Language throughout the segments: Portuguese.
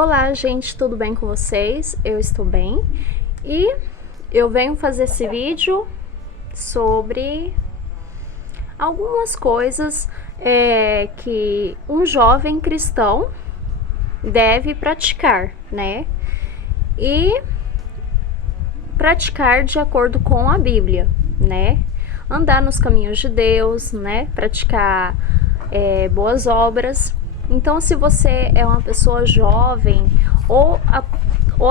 Olá, gente, tudo bem com vocês? Eu estou bem e eu venho fazer esse vídeo sobre algumas coisas que um jovem cristão deve praticar, né? E praticar de acordo com a Bíblia, né? Andar nos caminhos de Deus, né? Praticar boas obras. Então, se você é uma pessoa jovem ou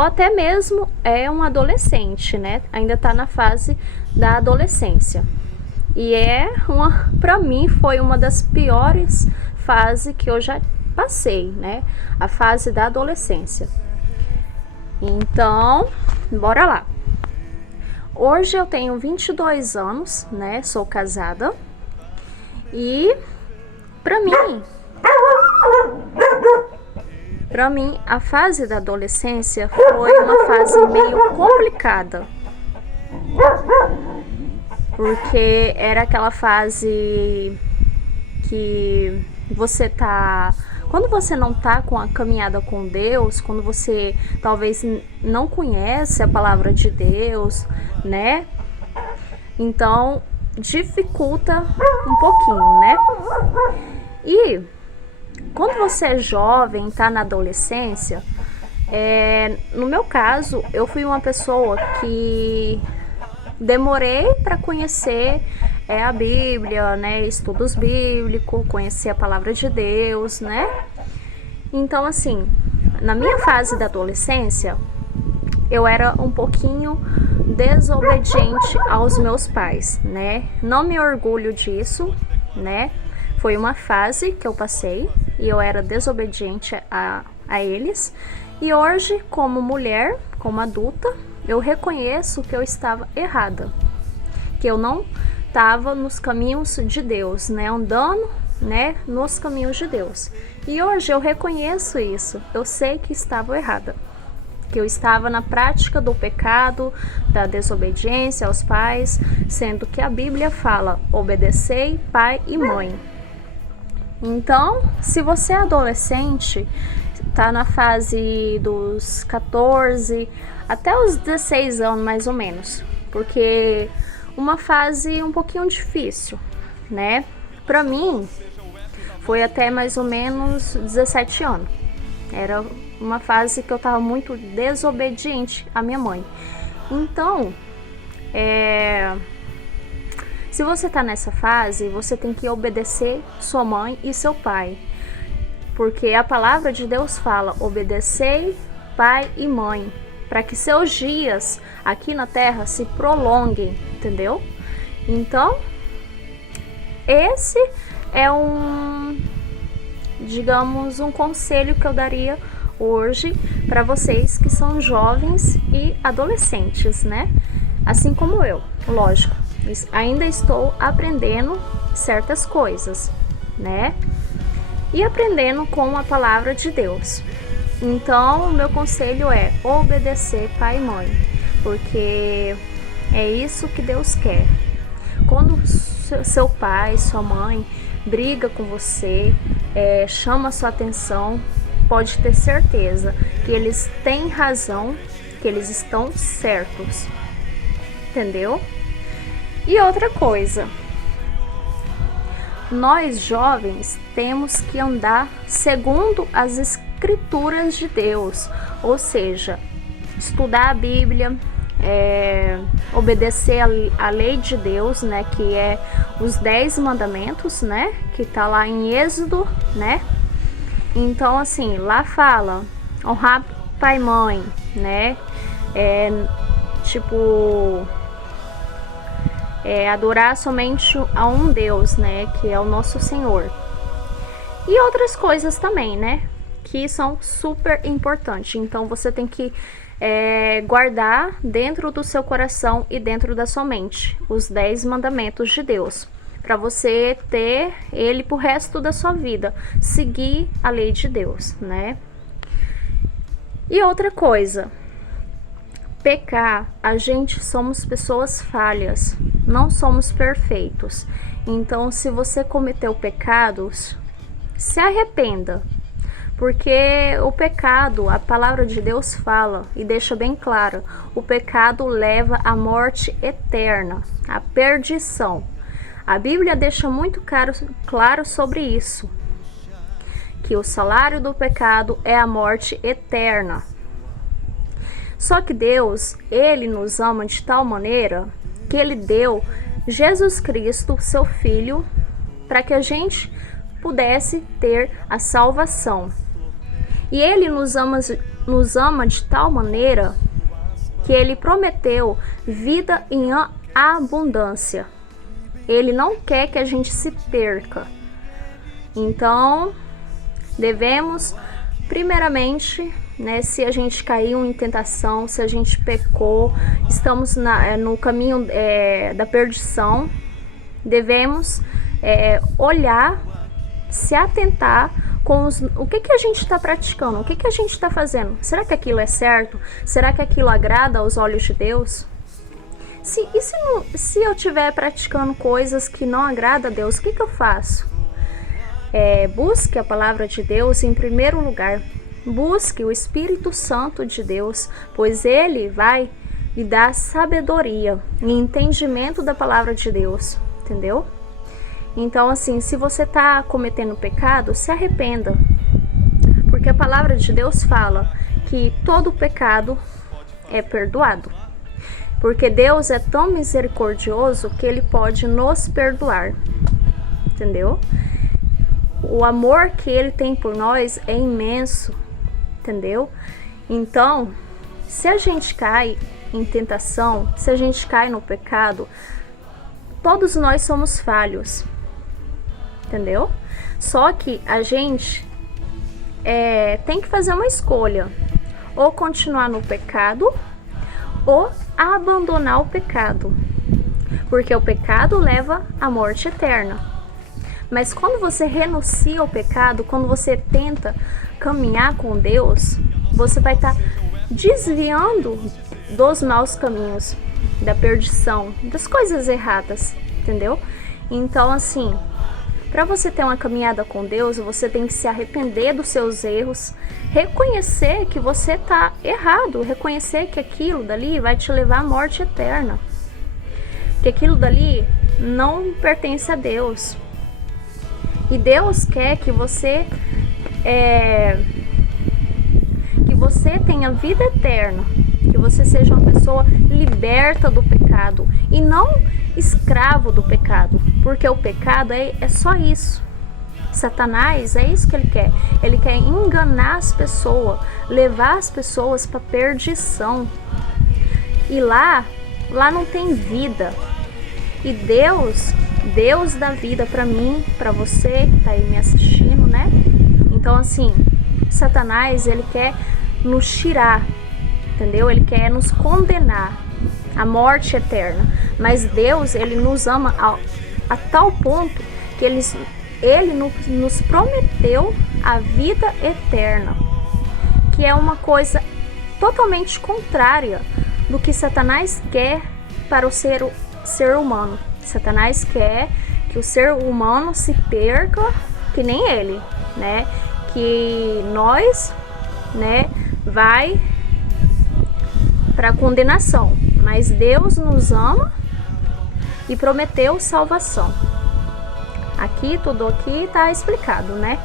até mesmo é um adolescente, né? Ainda está na fase da adolescência. E para mim, foi uma das piores fases que eu já passei, né? A fase da adolescência. Então, bora lá. Hoje eu tenho 22 anos, né? Sou casada. E para mim, a fase da adolescência foi uma fase meio complicada. Porque era aquela fase que você tá... Quando você não tá com a caminhada com Deus, quando você talvez não conhece a palavra de Deus, né? Então, dificulta um pouquinho, né? E quando você é jovem, tá na adolescência, no meu caso, eu fui uma pessoa que demorei para conhecer a Bíblia, né, estudos bíblicos, conhecer a palavra de Deus, né? Então, assim, na minha fase da adolescência, eu era um pouquinho desobediente aos meus pais, né? Não me orgulho disso, né? Foi uma fase que eu passei e eu era desobediente a eles. E hoje, como mulher, como adulta, eu reconheço que eu estava errada, que eu não estava nos caminhos de Deus, né? Andando, né, nos caminhos de Deus. E hoje eu reconheço isso. Eu sei que estava errada, que eu estava na prática do pecado, da desobediência aos pais, sendo que a Bíblia fala: obedecei pai e mãe. Então, se você é adolescente, tá na fase dos 14 até os 16 anos mais ou menos, porque uma fase um pouquinho difícil, né? Pra mim, foi até mais ou menos 17 anos. Era uma fase que eu tava muito desobediente à minha mãe. Então, se você tá nessa fase, você tem que obedecer sua mãe e seu pai. Porque a palavra de Deus fala: obedecei pai e mãe, para que seus dias aqui na terra se prolonguem, entendeu? Então, esse é digamos, um conselho que eu daria hoje para vocês que são jovens e adolescentes, né? Assim como eu, lógico. Ainda estou aprendendo certas coisas, né? E aprendendo com a palavra de Deus. Então, o meu conselho é obedecer pai e mãe, porque é isso que Deus quer. Quando seu pai, sua mãe briga com você, chama sua atenção, pode ter certeza que eles têm razão, que eles estão certos, entendeu? E outra coisa, nós jovens temos que andar segundo as escrituras de Deus, ou seja, estudar a Bíblia, obedecer a lei de Deus, né, que é os 10 mandamentos, né, que tá lá em Êxodo, né? Então, assim, lá fala honrar pai e mãe, né? Adorar somente a um Deus, né, que é o nosso Senhor. E outras coisas também, né, que são super importantes. Então você tem que guardar dentro do seu coração e dentro da sua mente os 10 mandamentos de Deus, para você ter ele pro resto da sua vida, seguir a lei de Deus, né? E outra coisa, pecar, a gente somos pessoas falhas, não somos perfeitos. Então, se você cometeu pecados, se arrependa, Porque o pecado, a palavra de Deus fala e deixa bem claro, o pecado leva à morte eterna, à perdição. A Bíblia deixa muito claro sobre isso, que o salário do pecado é a morte eterna. Só que Deus, Ele nos ama de tal maneira que Ele deu Jesus Cristo, seu Filho, para que a gente pudesse ter a salvação. E Ele nos ama de tal maneira que Ele prometeu vida em abundância. Ele não quer que a gente se perca. Então, devemos, primeiramente, se a gente caiu em tentação, se a gente pecou, estamos no caminho da perdição, devemos olhar, se atentar com o que a gente está praticando, o que a gente está fazendo. Será que aquilo é certo? Será que aquilo agrada aos olhos de Deus? Se eu estiver praticando coisas que não agradam a Deus, o que eu faço? Busque a palavra de Deus em primeiro lugar. Busque o Espírito Santo de Deus, pois Ele vai lhe dar sabedoria e entendimento da palavra de Deus, entendeu? Então, assim, se você está cometendo pecado, se arrependa, porque a palavra de Deus fala que todo pecado é perdoado, porque Deus é tão misericordioso que Ele pode nos perdoar, entendeu? O amor que Ele tem por nós é imenso, entendeu? Então, se a gente cai em tentação, se a gente cai no pecado, todos nós somos falhos, entendeu? Só que a gente tem que fazer uma escolha, ou continuar no pecado, ou abandonar o pecado, porque o pecado leva à morte eterna. Mas quando você renuncia ao pecado, quando você tenta caminhar com Deus, você vai estar desviando dos maus caminhos, da perdição, das coisas erradas, entendeu? Então, assim, para você ter uma caminhada com Deus, você tem que se arrepender dos seus erros, reconhecer que você está errado, reconhecer que aquilo dali vai te levar à morte eterna, que aquilo dali não pertence a Deus. E Deus quer que você tenha vida eterna, que você seja uma pessoa liberta do pecado e não escravo do pecado, porque o pecado é só isso. Satanás é isso que ele quer. Ele quer enganar as pessoas, levar as pessoas para perdição. E lá não tem vida. E Deus dá vida para mim, para você que tá aí me assistindo, né? Então, assim, Satanás, ele quer nos tirar, entendeu? Ele quer nos condenar à morte eterna. Mas Deus, ele nos ama a tal ponto que ele nos prometeu a vida eterna, que é uma coisa totalmente contrária do que Satanás quer para o ser humano. Satanás quer que o ser humano se perca, que nem ele, né? Que nós, né, vai para a condenação. Mas Deus nos ama e prometeu salvação. Tudo aqui está explicado, né?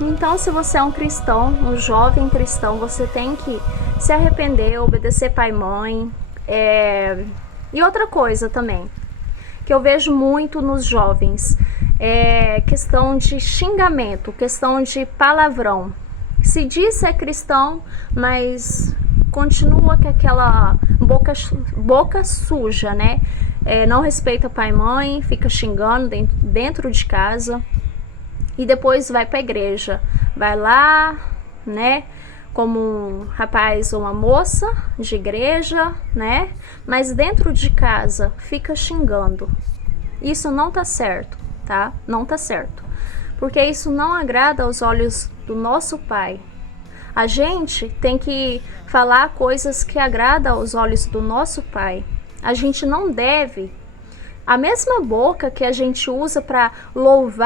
Então, se você é um cristão, um jovem cristão, você tem que se arrepender, obedecer pai e mãe. E outra coisa também, que eu vejo muito nos jovens, questão de xingamento, questão de palavrão. Se diz ser cristão, mas continua com aquela boca suja, né? Não respeita pai e mãe, fica xingando dentro de casa e depois vai para a igreja. Vai lá, né? Como um rapaz ou uma moça de igreja, né? Mas dentro de casa fica xingando. Isso não tá certo, tá? Não tá certo. Porque isso não agrada aos olhos do nosso Pai. A gente tem que falar coisas que agradam aos olhos do nosso Pai. A gente não deve. A mesma boca que a gente usa para louvar